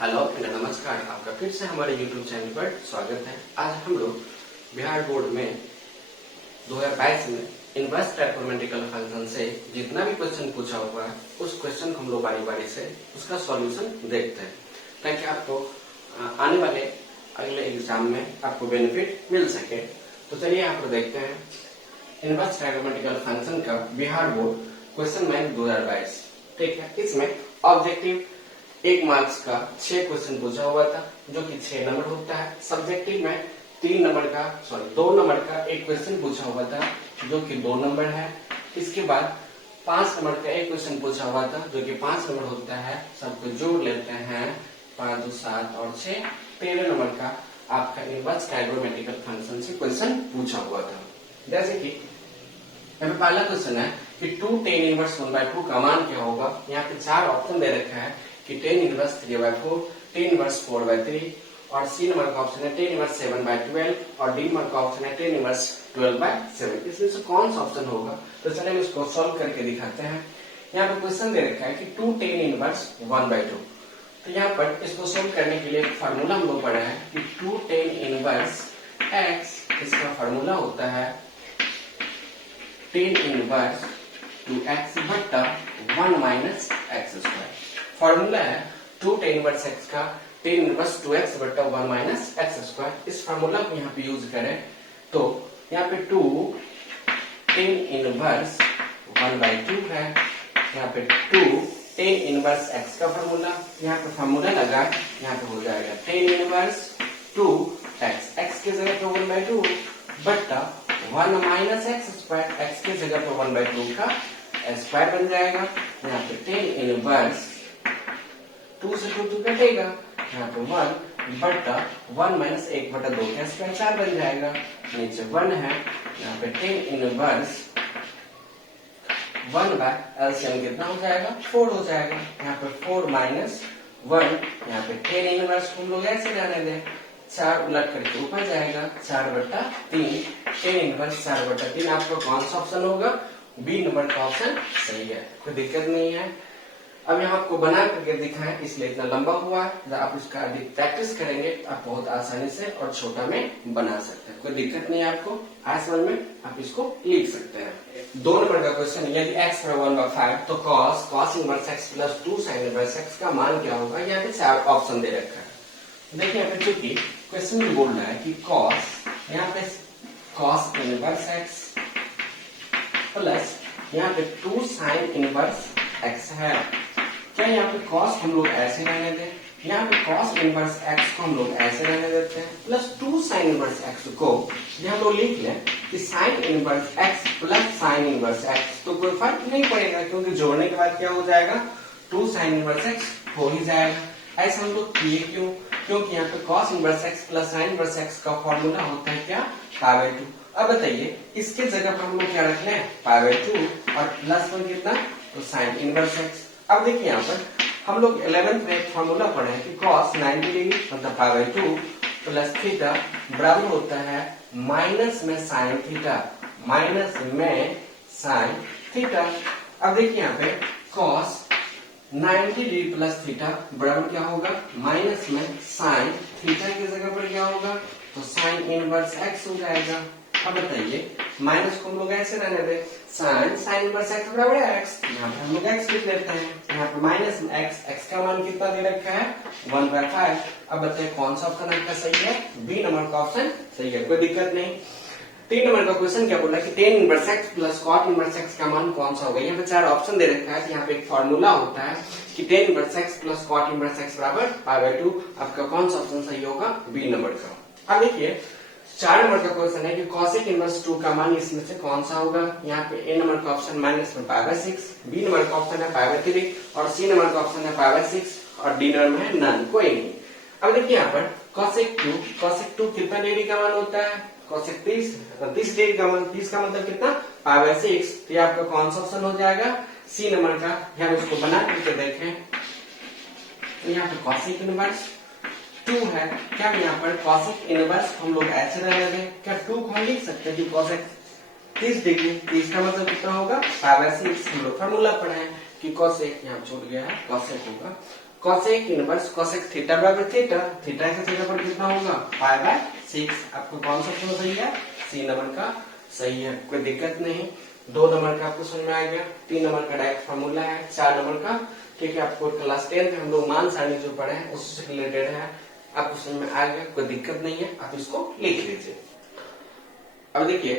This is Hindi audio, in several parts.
हेलो नमस्कार, आपका फिर से हमारे YouTube चैनल पर स्वागत है। आज हम लोग बिहार बोर्ड में 2022 में इनवर्स ट्राइगोनोमेट्रिकल फंक्शन से जितना भी क्वेश्चन पूछा हुआ है उस क्वेश्चन को हम लोग बारी बारी से उसका सॉल्यूशन देखते हैं, ताकि आपको आने वाले अगले एग्जाम में आपको बेनिफिट मिल सके। तो चलिए यहाँ पर देखते हैं इनवर्स ट्राइगोनोमेट्रिकल फंक्शन का बिहार बोर्ड क्वेश्चन बैंक 2022। ठीक है, इसमें ऑब्जेक्टिव 1 मार्क्स का 6 क्वेश्चन पूछा हुआ था, जो कि 6 नंबर होता है। सब्जेक्टिव में 2 नंबर का एक क्वेश्चन पूछा हुआ था, जो कि 2 नंबर है। इसके बाद 5 नंबर का एक क्वेश्चन पूछा हुआ था, जो कि 5 नंबर होता है। सबको जोड़ लेते हैं, 5 2 7 और 6 13 नंबर का आपका इनवर्स ट्राइगोनोमेट्रिकल फंक्शन से क्वेश्चन पूछा हुआ था। जैसे कि यहाँ पे पहला क्वेश्चन है कि 2 tan इनवर्स 1/2 का मान क्या होगा। यहाँ पे 4 ऑप्शन दे रखा है कि tan इनवर्स 3/4, tan इनवर्स 4/3 और सी नंबर का ऑप्शन है tan इनवर्स 7/12 और डी नंबर का ऑप्शन है tan इनवर्स 12/7। इसमें से कौन सा ऑप्शन होगा? तो चलिए हम इसको सॉल्व करके दिखाते हैं। यहाँ पे क्वेश्चन दे रखा है कि 2 tan इनवर्स 1/2। तो यहाँ पर इसको सॉल्व करने के लिए एक फार्मूला हम लोग पढ़ा है कि 2 tan इनवर्स x, इसका फार्मूला होता है tan इनवर्स 2x बट्टा 1 माइनस एक्स स्क्वायर। फॉर्मूला है 2 tan इनवर्स x का tan इनवर्स 2x बट्टा 1 माइनस एक्स स्क्वायर। इस फार्मूला को यहाँ पे यूज करें तो यहाँ पे 2 tan इनवर्स 1/2 है। यहाँ पे 2 tan इनवर्स x का फार्मूला, यहाँ पे फार्मूला लगा, यहाँ पे हो जाएगा tan इनवर्स 2x, x की जगह पे 1/2 बट्टा 1 माइनस एक्स स्क्वायर, x की जगह पे 1/2 का स्क्वायर बन जाएगा। यहाँ पे tan इनवर्स 2 से 2 कटेगा, यहाँ पे 1 बट्टा 1 माइनस 1/2 का स्क्वायर 4 बन जाएगा। नीचे 1 है, यहाँ पे tan इनवर्स 1 बाय एलसीएम कितना हो जाएगा? 4 हो जाएगा। यहाँ पे 4 माइनस 1, यहाँ पे tan इनवर्स को हम लोग ऐसे रहने दें, 4 उलट करके ऊपर जाएगा, 4/3 tan इनवर्स 4/3। आपका कौन सा ऑप्शन होगा? बी नंबर का ऑप्शन सही है, कोई दिक्कत नहीं है। अब यहाँ आपको बना करके दिखाएं, इसलिए इतना लंबा हुआ है। जब आप इसका अधिक प्रैक्टिस करेंगे तो आप बहुत आसानी से और छोटा में बना सकते हैं, कोई दिक्कत नहीं है। आपको आज समझ में आप इसको लिख सकते हैं। 2 नंबर का क्वेश्चन, यदि x बराबर 1/5 तो cos inverse x plus 2 sin inverse x का मान क्या होगा। यहाँ पे 4 ऑप्शन दे रखा है। देखिए यहाँ पे चूंकि क्वेश्चन में बोल रहा है कि cos, यहाँ पे cos इनवर्स x प्लस यहाँ पे 2 sin इनवर्स x है। क्या यहाँ पे cos हम लोग ऐसे रहने दें, यहाँ पे cos इनवर्स x को हम लोग ऐसे रहने देते हैं, प्लस 2 sin इनवर्स x को हम लोग लिख लें कि sin inverse x plus sin inverse x। तो कोई फर्क नहीं पड़ेगा, क्योंकि जोड़ने के बाद क्या हो जाएगा? 2 sin इनवर्स x हो ही जाएगा। ऐसा हम लोग किए क्यों? क्योंकि यहाँ पे cos inverse x plus sin inverse x का फॉर्मूला होता है क्या? π/2। अब बताइए इसके जगह पर हम लोग क्या रख लें? π/2 और प्लस 1 कितना? तो sin इनवर्स x। अब देखिए यहाँ पर हम लोग 11th में एक फॉर्मूला पढ़े हैं कि cos 90 डिग्री मतलब π/2 प्लस थीटा बराबर होता है माइनस में sin थीटा, माइनस में sin थीटा। अब देखिए यहाँ पे cos 90 डिग्री प्लस थीटा बराबर क्या होगा? माइनस में sin थीटा की जगह पर क्या होगा? तो sin इनवर्स x हो जाएगा। अब बताइए माइनस को हम लोग ऐसे रहने दें, sin इनवर्स x बराबर है x, यहाँ पे हम लोग x लिख लेते हैं। यहाँ पे माइनस x का मान कितना दे रखा है? 1/5। अब बताइए कौन सा ऑप्शन आपका सही है? बी नंबर का ऑप्शन सही है, कोई दिक्कत नहीं। 3 नंबर का क्वेश्चन क्या बोल रहा है कि tan inverse x plus cot inverse x का मान कौन सा होगा। यहाँ पे 4 ऑप्शन दे रखा है। यहाँ पे एक फॉर्मूला होता है कि tan inverse x plus cot inverse x बराबर π/2। आपका कौन सा ऑप्शन सही होगा? बी नंबर का। अब देखिए 4 नंबर का क्वेश्चन है कि cosec इनवर्स 2 का मान इसमें से कौन सा होगा। यहाँ पे ए नंबर का ऑप्शन माइनस में π/6, बी नंबर का ऑप्शन है π/3 और सी नंबर का ऑप्शन है π/6 और डी नंबर में है नन, कोई नहीं। अब देखिए यहाँ पर cosec 2 कितना डिग्री का मान होता है? cosec 30 डिग्री का मान, 30 का मतलब कितना? π/6। तो आपका कौन सा ऑप्शन हो जाएगा? सी नंबर का। यहाँ इसको बना करके देखें तो यहाँ पे cosec इनवर्स 2 है। क्या यहाँ पर cosec इनवर्स हम लोग ऐसे रहने दें, क्या 2 को हम लिख सकते हैं कि cosec 30 डिग्री, 30 का मतलब कितना होगा? π/6। हम लोग फॉर्मूला पढ़े हैं कि cosec, यहाँ छूट गया है, cosec होगा कोसेक इनवर्स कोसेक थीटा बराबर थीटा, थीटा की जगह पर कितना होगा पाई बाय 6। आपको कौन सा ऑप्शन सही है? सी नंबर का सही है, कोई दिक्कत नहीं। 2 नंबर का आपको समझ में आ गया, 3 नंबर का डायरेक्ट फॉर्मूला है, 4 नंबर का ठीक है आपको क्लास 10 में हम लोग मान सारणी जो पढ़े हैं उससे रिलेटेड है, आपको समझ में आ गया, कोई दिक्कत नहीं है, आप इसको लिख लीजिए। अब देखिए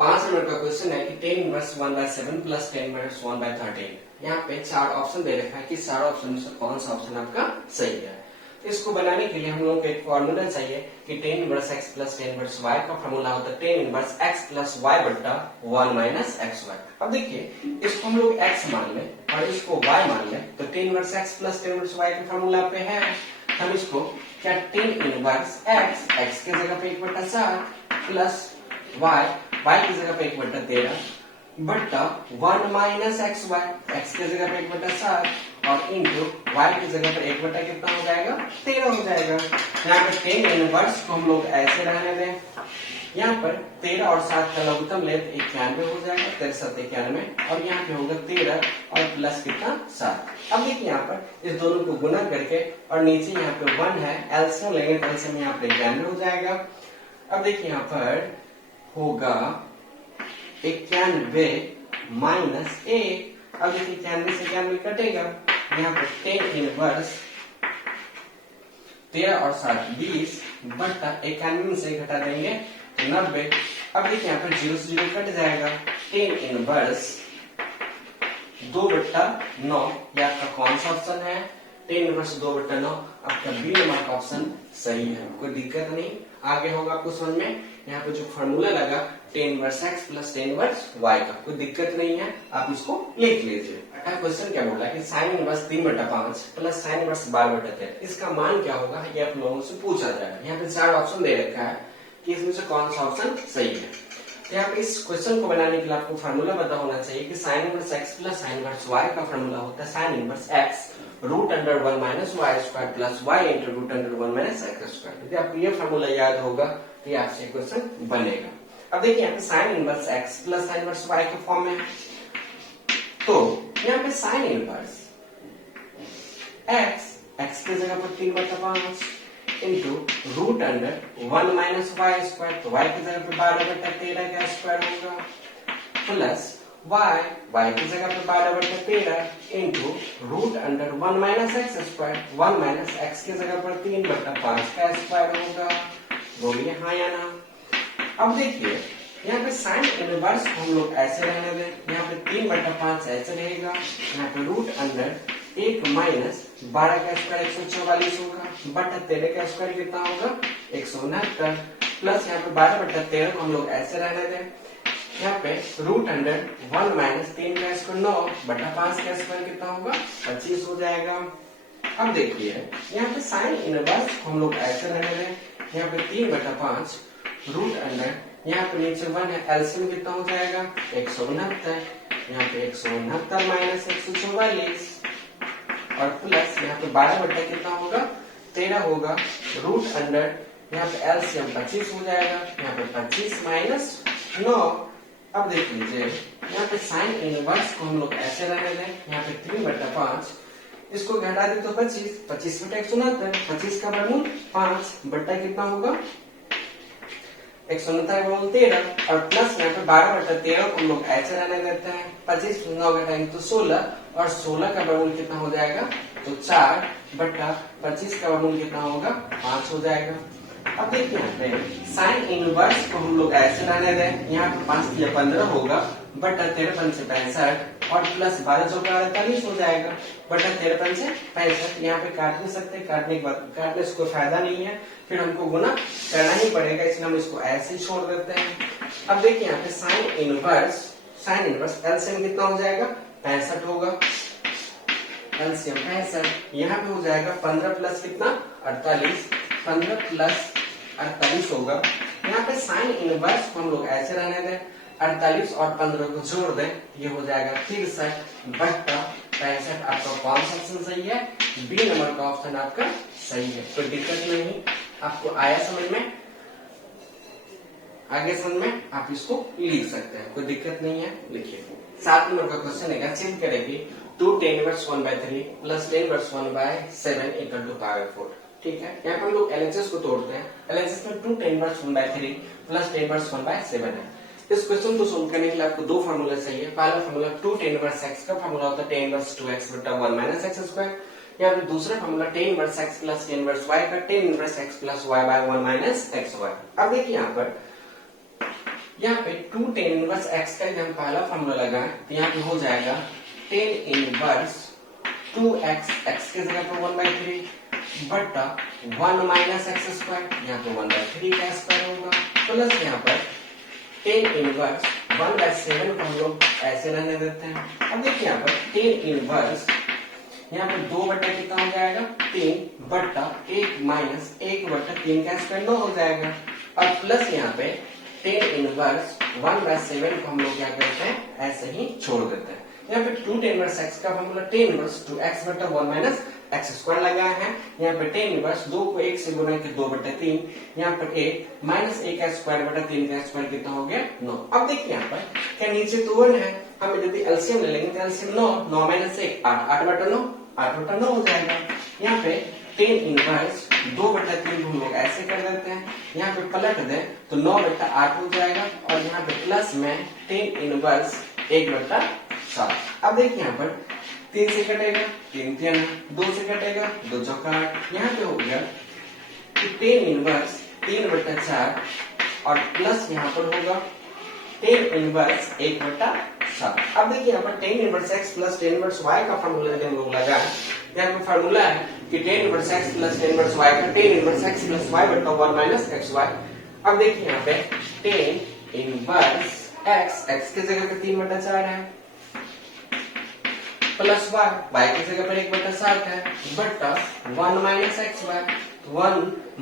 5 नंबर का क्वेश्चन है कि 10 इनवर्स 1/7 प्लस 10 इनवर्स 1/13। यहाँ पे 4 ऑप्शन दे रखा है कि 4 ऑप्शन में से कौन सा ऑप्शन आपका सही है। तो इसको बनाने के लिए हम लोगों को एक फॉर्मूला चाहिए कि 10 inverse x plus 10 inverse y का फॉर्मूला होता है 10 इनवर्स x प्लस y बट्टा 1 माइनस xy। अब देखिए इसको हम लोग x मान लें और इसको y मान लें, तो 10 inverse x plus 10 inverse y का फॉर्मूला पे है, हम इसको क्या 10 इनवर्स x की जगह पे 1/7 प्लस y की जगह पे 1/13 बट्टा 1 माइनस xy, x की जगह पे 1/7 और इंटू y की जगह पे 1 बटा कितना हो जाएगा 13 हो जाएगा। यहाँ पे 10 इनवर्स को हम लोग ऐसे रहने दें, यहाँ पर 13 और 7 का लघुत्तम ले 91 हो जाएगा, 13 7 91 और यहाँ पे होगा 13 और प्लस कितना 7। अब देखिए यहाँ पर इस दोनों को गुना करके और नीचे यहाँ पे 1 है, एलसीएम लेंगे तो एलसीएम यहाँ पे 91 हो जाएगा। अब देखिए यहाँ पर होगा 91 माइनस 1। अब देखिए 91 से 91 कटेगा, यहाँ पर 10 इनवर्स 13 और 7 20 बट्टा 91 में से घटा देंगे तो 90। अब देखिए यहाँ पर 0 से 0 कट जाएगा, 10 इनवर्स 2/9 ये आपका कौन सा ऑप्शन है? 10 इनवर्स 2/9 आपका बी नंबर का ऑप्शन सही है, कोई दिक्कत नहीं। आगे होगा आपको समझ में, यहाँ पे जो फॉर्मूला लगा 10 inverse x plus 10 inverse y का, कोई दिक्कत नहीं है, आप इसको लिख लीजिए। अगला क्वेश्चन क्या बोला कि sin inverse 3/5 plus sin inverse 12/13 इसका मान क्या होगा, ये आप लोगों से पूछा जाएगा। यहाँ पे 4 ऑप्शन दे रखा है कि इसमें से कौन सा ऑप्शन सही है। तो यहाँ पे इस क्वेश्चन को बनाने के लिए आपको फॉर्मूला पता होना चाहिए कि sin inverse x plus sin inverse y का फॉर्मूला होता है sin inverse x √1 minus y square plus y into √1 minus x square. यदि आपको ये फॉर्मूला याद होगा तो ये आपसे क्वेश्चन बनेगा। अब देखिए यहाँ पे sin inverse x plus sin inverse y के फॉर्म में, तो यहाँ पे sin इनवर्स x की जगह पर 3/5 इंटू √1 माइनस y स्क्वायर, तो y की जगह पर 12/13 का स्क्वायर होगा प्लस y की जगह पे 12/13 into √1 minus x square, 1 minus x की जगह पर 3/5 का स्क्वायर होगा, बोलिए हाँ या ना। अब देखिए यहाँ पे साइन इनवर्स को हम लोग ऐसे रहने दें, यहाँ पे 3/5 ऐसे रहेगा, यहाँ पे √1 माइनस 12 का स्क्वायर 144 होगा बटा 13 का स्क्वायर कितना होगा 169 प्लस यहाँ पे 12/13 को हम लोग ऐसे रहने दें, यहाँ पे √1 माइनस 3 का स्क्वायर 9 बटा 5 का स्क्वायर कितना होगा 25 हो जाएगा। अब देखिए यहाँ पे साइन इनवर्स को हम लोग ऐसे रहने दें, यहाँ पे 3/5 √1, यहाँ पे नीचे 1 है, एलसीएम कितना हो जाएगा 169, यहाँ पे 169 माइनस 144 और प्लस यहाँ पे 12 बटा कितना होगा 13 होगा, √1 यहाँ पे एलसीएम 25 हो जाएगा, यहाँ पे 25 माइनस 9। अब देख लीजिए यहाँ पे साइन इनवर्स को हम लोग ऐसे रहने दें, यहाँ पे 3/5 इसको घटा दे तो 25, 25 बटा 169, 25 का वर्गमूल 5 बटा कितना होगा 169 का वर्गमूल 13 और प्लस यहाँ पे 12/13 को हम लोग ऐसे रहने देते हैं, 25 9 घटाएंगे तो 16 और 16 का वर्गमूल कितना हो जाएगा तो 4 बटा 25 का वर्गमूल कितना होगा 5 हो जाएगा। अब देखिए यहाँ पे साइन इनवर्स को हम लोग ऐसे रहने दें, यहाँ पे 5 या 15 होगा बटा 13 5 से 65 और प्लस 12 जो 48 हो जाएगा बटा 13 5 से 65। यहाँ पे काट नहीं सकते, काटने के बाद काटने से कोई फायदा नहीं है, फिर हमको गुना करना ही पड़ेगा, इसलिए हम इसको ऐसे ही छोड़ देते हैं। अब देखिए यहाँ पे साइन इनवर्स एलसीएम कितना हो जाएगा 65 होगा, एलसीएम 65, यहाँ पे हो जाएगा 15 प्लस कितना 48, 15 प्लस 48 होगा। यहाँ पे साइन इनवर्स को हम लोग ऐसे रहने दें, 48 और 15 को जोड़ दें, ये हो जाएगा 63 बट्टा 65। आपका कौन सा ऑप्शन सही है? बी नंबर का ऑप्शन आपका सही है, कोई दिक्कत नहीं। आपको आया समझ में? आगे समझ में आप इसको लिख सकते हैं, कोई दिक्कत नहीं है, लिखिए। 7 नंबर का क्वेश्चन है, चेक करेगी 2 tan inverse 1/3 plus tan inverse 1/7 equal to power 4। ठीक है, यहाँ पर हम लोग LHS को तोड़ते हैं। LHS में 2 tan inverse 1/3 plus tan inverse 1/7 है। इस क्वेश्चन को सोल्व करने के लिए आपको दो फार्मूला चाहिए। पहला फार्मूला 2 tan इनवर्स x का फार्मूला होता है tan इनवर्स 2x बटा 1 माइनस x स्क्वायर। यहाँ पे दूसरा formula tan inverse x plus tan inverse y का tan inverse x plus y by 1 minus xy। अब देखिए यहाँ पे 2 tan इनवर्स x का हम पहला फार्मूला लगाएं तो यहाँ पे हो जाएगा tan इनवर्स 2x x के जगह पर 1/3 बटा 1 माइनस x स्क्वायर। यहाँ पे 1/3 का स्क्वायर होगा प्लस यहाँ पर tan इनवर्स 1/7 को हम लोग ऐसे रहने देते हैं। अब देखिए यहाँ पर tan इनवर्स यहाँ पर 2 बटा कितना हो जाएगा 3 बटा 1 माइनस 1 बटा 3 का स्क्वायर 9 हो जाएगा। अब प्लस यहाँ पे tan इनवर्स 1/7 को हम लोग क्या करते हैं ऐसे ही छोड़ देते हैं। यहाँ पे 2 tan इनवर्स x का फार्मूला tan इनवर्स 2x बटा 1 माइनस x स्क्वायर लगाया है। यहाँ पे tan इनवर्स 2 को 1 से गुणा के 2 बटा 3, यहाँ पर 1 माइनस 1 का स्क्वायर बटा 3 का स्क्वायर कितना हो गया 9। अब देखिए यहाँ पर क्या नीचे तो 1 है, हम यदि एलसीएम ले लेंगे तो एलसीएम 9 माइनस 1 8 बटा 9 8 बटा 9 हो जाएगा। यहाँ पे tan इनवर्स 2 बटा 3 हम लोग ऐसे कर देते हैं, यहाँ पे पलट दें तो 9 बटा 8 हो जाएगा और यहाँ पे प्लस में tan इनवर्स 1 बटा 7। अब देखिए यहाँ पर 3 से कटेगा 3 3, 2 से कटेगा 2 चौका 8। यहाँ पे हो गया कि tan इनवर्स 3 बटा 4 और प्लस यहाँ पर होगा tan इनवर्स 1 बटा 7। अब देखिए यहाँ पर tan inverse x plus tan inverse y का फार्मूला यदि हम लोग लगाएं, यहाँ पे फार्मूला है कि tan inverse x plus tan inverse y का tan inverse x plus y बटा 1 माइनस xy। अब देखिए यहाँ पे tan इनवर्स x की जगह पे 3 बटा 4 है प्लस y की जगह पर 1 बटा 7 है बटा 1 माइनस xy 1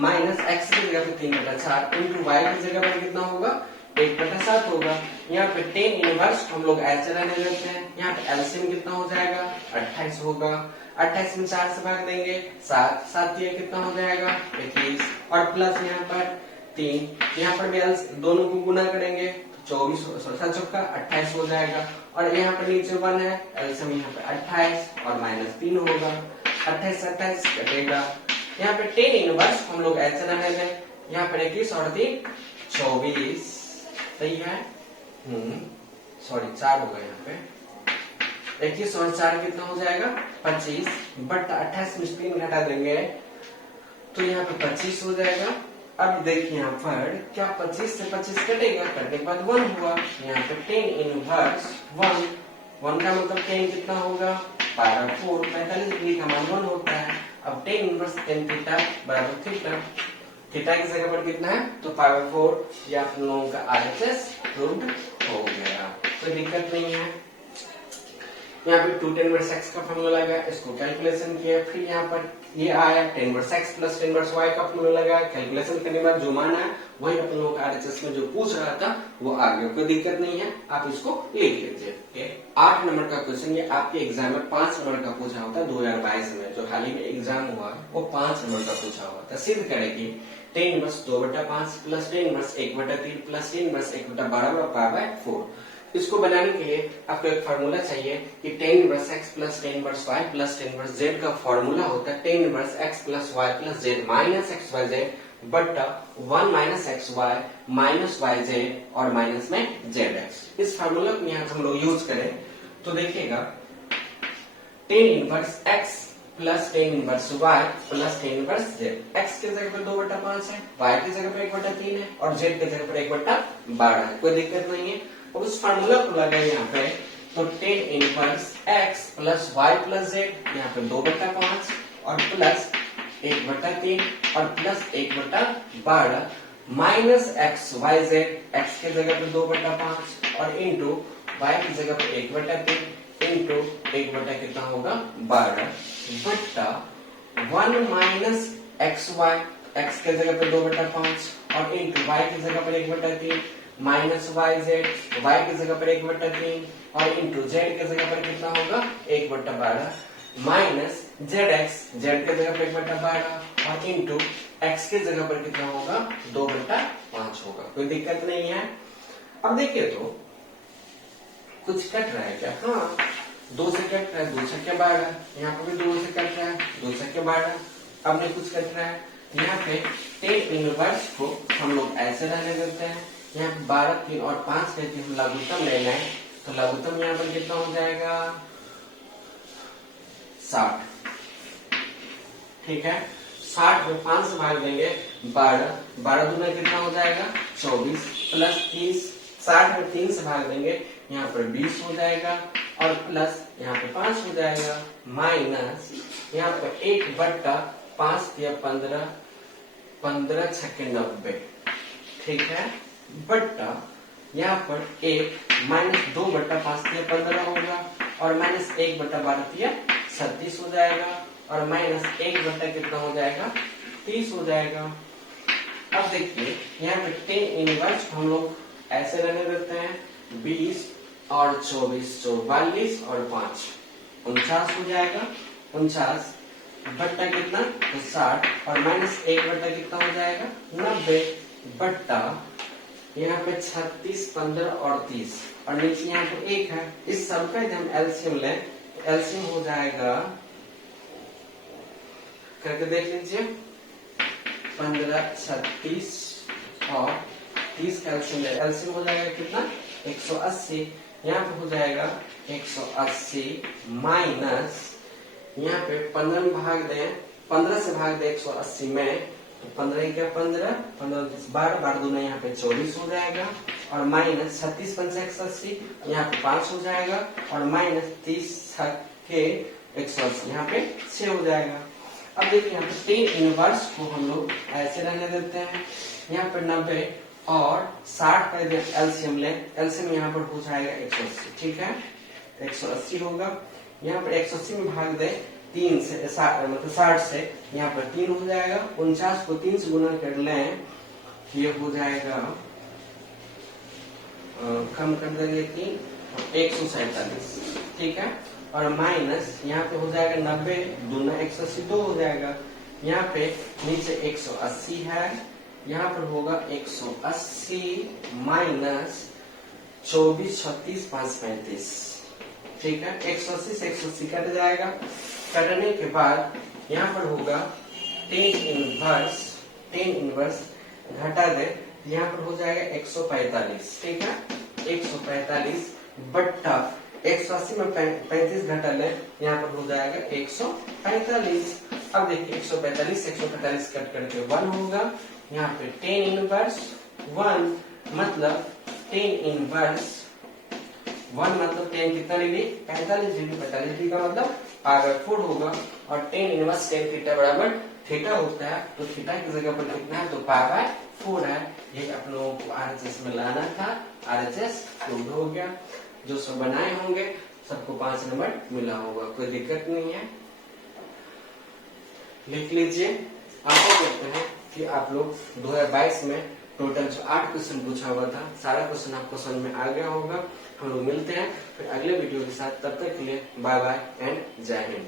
माइनस x की जगह पे 3 बटा 4 इंटू y की जगह पर कितना होगा 1 बटा 7 होगा। यहाँ पे tan इनवर्स हम लोग ऐसे रहने देते हैं। यहाँ पे एलसीएम कितना हो जाएगा 28 होगा, 28 में 4 से भाग देंगे 7 7 ये कितना हो जाएगा 21 और प्लस यहाँ पर 3, यहाँ पर भी दोनों को गुना करेंगे 24 7 चौका 28 हो जाएगा और यहाँ पर नीचे 1 है एलसीएम यहाँ पे 28 और माइनस 3 होगा 28 से 28 कटेगा। यहाँ पे tan इनवर्स हम लोग ऐसे रहने दें, यहाँ पर 21 और 3 24 सही है, सॉरी 4 होगा यहाँ पे 21 और 4 कितना हो जाएगा 25 बट 28 में 3 घटा देंगे तो यहाँ पे 25 हो जाएगा। अब देखिए यहाँ पर क्या 25 से 25 कटेगा, कटने के बाद 1 हुआ। यहाँ पे tan इनवर्स 1 का मतलब tan कितना होगा पावर 4 45 डिग्री का मान 1 होता है। अब tan इनवर्स tan थीटा बराबर थीटा, थीटा की जगह पर कितना है तो पावर 4, या आप लोगों का RHS प्रूव्ड हो गया, कोई दिक्कत नहीं है। यहाँ पे 2 tan इनवर्स x का फॉर्मूला लगा, इसको कैलकुलेशन किया, फिर यहाँ पर ये आया tan inverse x plus tan inverse y का फॉर्मूला लगा, कैलकुलेशन करने के बाद जो मान आया वही अपन लोगों का RHS में जो पूछ रहा था वो आ गया, कोई दिक्कत नहीं है, आप इसको लिख लीजिए। 8 नंबर का क्वेश्चन ये आपके एग्जाम में 5 नंबर का पूछा होता है 2022 में, जो हाल ही में एग्जाम हुआ वो 5 नंबर का पूछा हुआ था। सिद्ध करेगी tan इनवर्स 2 बटा 5 प्लस tan इनवर्स 1 बटा 3 प्लस tan इनवर्स 1 बटा 12 पावर बाय 4। इसको बनाने के लिए आपको एक फार्मूला चाहिए कि tan inverse x plus tan inverse y plus tan inverse z का फार्मूला होता है tan inverse x plus y plus z minus x y z बटा 1 minus x y minus y z और माइनस में z x। इस फार्मूला को यहाँ हम लोग यूज करें तो देखिएगा tan inverse x plus tan inverse y plus tan inverse z, x की जगह पर 2 बटा 5 है, y की जगह पर 1 बटा 3 है और z की जगह पर 1 बटा 12 है, कोई दिक्कत नहीं है। और उस फार्मूला को लगाए यहाँ पे तो tan inverse x plus y plus z यहाँ पे 2 बटा 5 और प्लस 1 बटा 3 और प्लस 1 बटा 12 minus x y z, x की जगह पे 2 बटा 5 और इंटू y की जगह पे 1 बटा 3 इंटू 1 बटा कितना होगा 12 बटा 1 माइनस एक्स वाई, x की जगह पे 2 बटा 5 और इंटू y की जगह पर 1 बटा 3 माइनस वाई जेड, वाई की जगह पर 1 बटा 3 और इंटू जेड की जगह पर कितना होगा 1 बटा 12 माइनस जेड एक्स, जेड की जगह पर 1 बटा 12 और इंटू एक्स की जगह पर कितना होगा 2 बटा 5 होगा, कोई दिक्कत नहीं है। अब देखिए तो कुछ कट रहा है क्या? हाँ, 2 से कट रहा है, 2 छक्के 12, यहाँ पे भी 2 से कट रहा है, 2 छक्के 12, अब नहीं कुछ कट रहा है। यहाँ पे टेन इनवर्स को हम लोग ऐसे रहने देते हैं। यहाँ पे 12, 3 और 5 करके हम लघुत्तम लेना है, तो लघुत्तम यहाँ पर कितना हो जाएगा 60। ठीक है, 60 में 5 से भाग देंगे 12, 12 दूना कितना हो जाएगा 24 प्लस 30, 60 में 3 से भाग देंगे यहाँ पर 20 हो जाएगा और प्लस यहाँ पे 5 हो जाएगा माइनस यहाँ पर 1/5 या 15, 15 छक्के 90। ठीक है, बट्टा यहाँ पर 1 माइनस 2/5 या 15 होगा और माइनस 1/12 या 36 हो जाएगा और माइनस 1 कितना हो जाएगा 30 हो जाएगा। अब देखिए यहाँ पे टेन इनवर्स हम लोग ऐसे रहने देते हैं, 20 और 24, 44 और 5 49 हो जाएगा, 49 बट्टा कितना तो 60 और माइनस 1 कितना हो जाएगा 90 बट्टा यहाँ पे 36, 15 और 30 और नीचे यहाँ पे 1 है। इस सब का हम एलसीएम लें, एलसीएम हो जाएगा, करके देख लीजिए, 15, 36 और 30 का एलसीएम हो जाएगा कितना 180। यहाँ पे हो जाएगा 180 माइनस यहाँ पे 15 में भाग दें, 15 से भाग दें 180 में, तो 15 क्या 15, 15 12, 12 दूना यहाँ पे 24 हो जाएगा और माइनस 36 5 180 यहाँ पे 5 हो जाएगा और माइनस 30 के 180 यहाँ पे 6 हो जाएगा। अब देखिए यहाँ पे टेन इनवर्स को हम लोग ऐसे रहने देते हैं, यहाँ पे 90 और 60 का जब एलसीएम ले, एलसीएम यहाँ पर हो जाएगा 180। ठीक है, 180 होगा, यहाँ पर 180 में भाग दे 3 से मतलब 60 से, यहाँ पर 3 हो जाएगा, 49 को 3 से गुना कर लें, ये हो जाएगा कम कर देंगे 3 147। ठीक है, और माइनस यहाँ पे हो जाएगा 90 दूना 180 2 हो जाएगा, यहाँ पे नीचे 180 है, यहाँ पर होगा 180 माइनस 24, 36, 5, 35। ठीक है, 180 से 180 कट जाएगा, कटने के बाद यहाँ पर होगा टेन इनवर्स घटा दे, यहाँ पर हो जाएगा 145। ठीक है, 145 बट्टा 180 में 35 घटा ले, यहाँ पर हो जाएगा 145। अब देखिए 145 से 145 कट करके 1 होगा, यहाँ पे टेन इनवर्स 1 मतलब टेन इनवर्स 1 मतलब टेन कितना डिग्री 45 डिग्री, 45 डिग्री का मतलब आगे 4 होगा और टेन इनवर्स टेन थीटा बराबर थीटा होता है, तो थीटा की जगह पर कितना है तो π/4 है। ये आप लोगों को आरएचएस में लाना था, आरएचएस प्रूव हो गया, जो सब बनाए होंगे सबको 5 नंबर मिला होगा, कोई दिक्कत नहीं है, लिख लीजिए। आशा करते हैं कि आप लोग 2022 में टोटल जो 8 क्वेश्चन पूछा हुआ था सारा क्वेश्चन आपको समझ में आ गया होगा। हम लोग मिलते हैं फिर अगले वीडियो के साथ, तब तक के लिए बाय बाय एंड जय हिंद।